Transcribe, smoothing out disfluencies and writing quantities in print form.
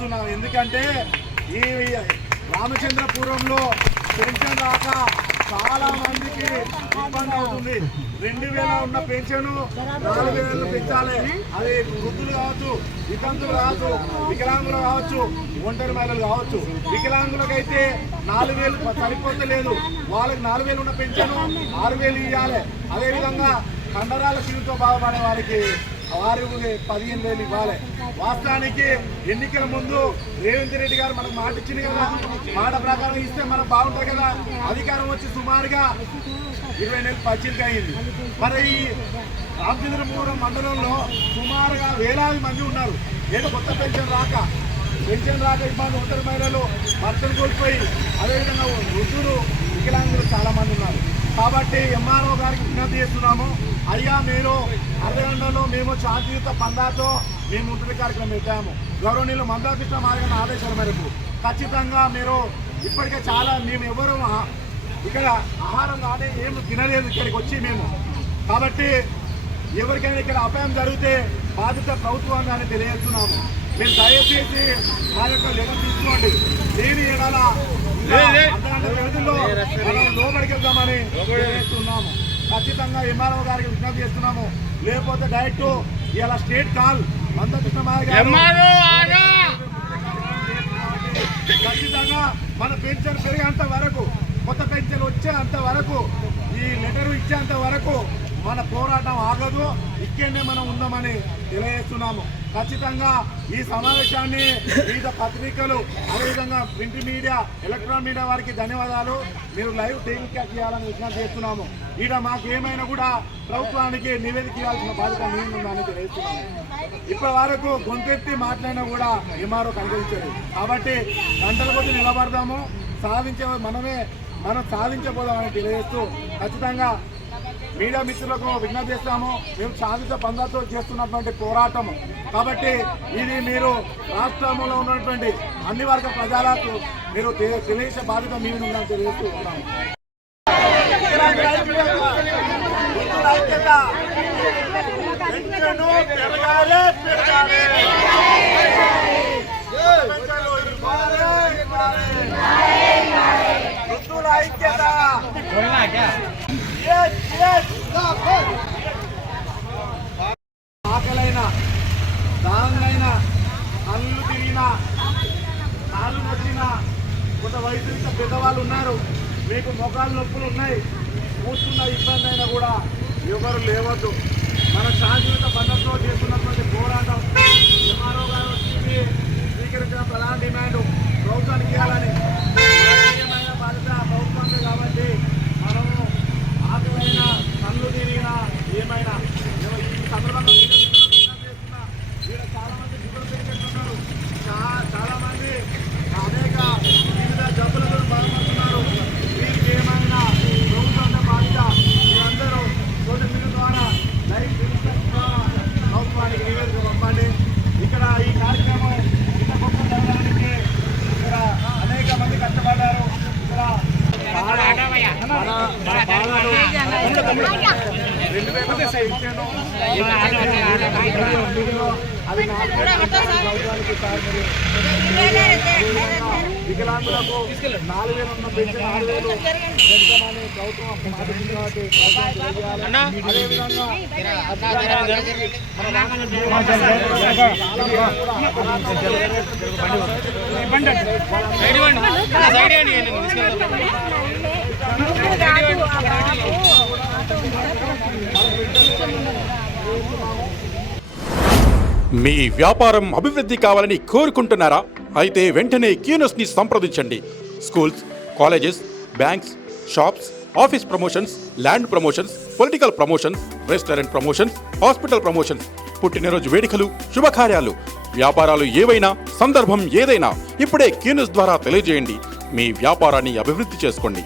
తెలియజేస్తున్నాం. ఎందుకంటే ఈ రామచంద్రపురంలో పెన్షన్ రాక చాలా మందికి ఇబ్బంది అవుతుంది. 2000 ఉన్న పెన్షన్ 4000 పెంచాలి. అది వృద్ధులు కావచ్చు, వితంతులు కావచ్చు, వికలాంగులు కావచ్చు, ఒంటరి మహిళలు కావచ్చు. వికలాంగులకైతే 4000 సరిపోతలేదు. వాళ్ళకి 4000 ఉన్న పెన్షన్ 6000 ఇవ్వాలి. అదేవిధంగా కండరాల క్షీణతో బాధపడే వారికి 15,000 ఇవ్వాలి. వాస్తవానికి ఎన్నికల ముందు రేవంత్ రెడ్డి గారు మనకు మాట ఇచ్చింది కదా, మాట ప్రకారం ఇస్తే మనకు బాగుంటుంది కదా. అధికారం వచ్చి సుమారుగా 20 నెలలు పచ్చికి అయింది. మరి ఈ రామచంద్రపురం మండలంలో సుమారుగా వేలాది మంది ఉన్నారు. ఏదో కొత్త పెన్షన్ రాక ఇబ్బంది, ఒంటరి మహిళలు భర్తలు కోల్పోయి, అదేవిధంగా వృద్ధులు, వికలాంగులు చాలా మంది ఉన్నారు. కాబట్టి ఎంఆర్ఓ గారికి విజ్ఞప్తి చేస్తున్నాము, అయ్యా మీరు అర్ధగంటలో మేము శాంతియుత పందాతో మేము ముట్టడి కార్యక్రమం పెట్టాము. గౌరవనీయులు మందాకృష్ణ మాదిగ ఆదేశాల మేరకు ఖచ్చితంగా మీరు ఇప్పటికే చాలా మేము ఎవరు ఇక్కడ ఆహారం కానీ ఏమి తినలేదు ఇక్కడికి వచ్చి మేము. కాబట్టి ఎవరికైనా ఇక్కడ అపాయం జరిగితే బాధ్యత ప్రభుత్వాన్ని అని తెలియజేస్తున్నాము. మీరు దయచేసి మా యొక్క లెటర్ తీసుకోండి. దేని ఎడాల అర్ధగంట వ్యవధిలో మనం లోపలికి వెళ్దామని తెలియజేస్తున్నాము. ఖచ్చితంగా ఎంఆర్ఓ గారికి విజ్ఞప్తి చేస్తున్నాము. లేకపోతే డైరెక్ట్ ఇలా స్టేట్ కాల్ మందకృష్ణ మాదిగ ఖచ్చితంగా మన పెన్షన్ పెరిగేంత వరకు, కొత్త పెన్షన్ వచ్చేంత వరకు, ఈ లెటర్ ఇచ్చేంత వరకు మన పోరాటం ఆగదు. ఇక్కడనే మనం ఉందామని తెలియజేస్తున్నాము. ఖచ్చితంగా ఈ సమావేశాన్ని వివిధ పత్రికలు, అదేవిధంగా ప్రింట్ మీడియా, ఎలక్ట్రానిక్ మీడియా వారికి ధన్యవాదాలు. మీరు లైవ్ టెలికాస్ట్ చేయాలని విజ్ఞప్తి చేస్తున్నాము. ఈడ మాకు ఏమైనా కూడా ప్రభుత్వానికి నివేదిక ఇవ్వాల్సిన బాధ్యత మేము ఉందని తెలియజేస్తున్నాము. ఇప్పటి వరకు గొంతెత్తి మాట్లాడినా కూడా ఎంఆర్ఓ కనిపించలేదు. కాబట్టి గంటల కొద్ది నిలబడదాము, మనం సాధించబోదామని తెలియజేస్తూ ఖచ్చితంగా మీడియా మిత్రులకు విజ్ఞప్తి చేస్తాము. మేము శాంతియుత పందాతో చేస్తున్నటువంటి పోరాటము కాబట్టి ఇది మీరు రాష్ట్రంలో ఉన్నటువంటి అన్ని వర్గ ప్రజలకు మీరు తెలియజేసే బాధ్యత మేము ఉందని తెలియజేస్తూ ఉన్నాము. ఆకలైనా, దానైనా, కళ్ళు తిరిగినా, కాళ్ళు నొచ్చినా, కొంత వయసు పెద్దవాళ్ళు ఉన్నారు, మీకు మొఖాలు నొప్పులు ఉన్నాయి, కూర్చున్న ఇబ్బంది అయినా కూడా ఎవరు లేవద్దు. మన శాంతియుత పద్ధతిలో చేస్తున్నటువంటి పోరాటం ఎంఆర్ఓ గారు వచ్చి స్వీకరించిన ప్రధాన డిమాండ్ ప్రభుత్వానికి ఇవ్వాలని. ఏమైనా బాధ్యత ప్రభుత్వానికి కాబట్టి మనము ఆకలైనా, కళ్ళు తిరిగినా, ఏమైనా ఈ సందర్భంగా వీళ్ళు చాలా మంది షుగర్ పేషెంట్లు ఉన్నారు, చాలా మంది అనేక వివిధ జబ్బులతో బాధపడుతున్నారు. వీరికి ఏమైనా ప్రభుత్వంతో బాధ్యత మీరందరూ సోషల్ మీడియా ద్వారా లైవ్ టెలికాస్ట్ ద్వారా ప్రభుత్వానికి నివేదిక పంపండి. ఇక్కడ ఈ కార్యక్రమం ఇంత గొప్ప జరగడానికి ఇక్కడ అనేక మంది కష్టపడ్డారు. ఇక్కడ 2000 అది వికలాంగులకు 4000 ఉన్న పెన్షన్ 6000 పెంచమని ప్రభుత్వం మాటింది కాబట్టి అదేవిధంగా మీ వ్యాపారం అభివృద్ధి కావాలని కోరుకుంటున్నారా? అయితే వెంటనే క్యూనస్ని సంప్రదించండి. Schools, colleges, banks, shops, office promotions, land promotions, political promotions, restaurant promotions, hospital promotions, పుట్టినరోజు వేడుకలు, శుభకార్యాలు, వ్యాపారాలు ఏవైనా, సందర్భం ఏదైనా ఇప్పుడే క్యూనస్ ద్వారా తెలియజేయండి. మీ వ్యాపారాన్ని అభివృద్ధి చేసుకోండి.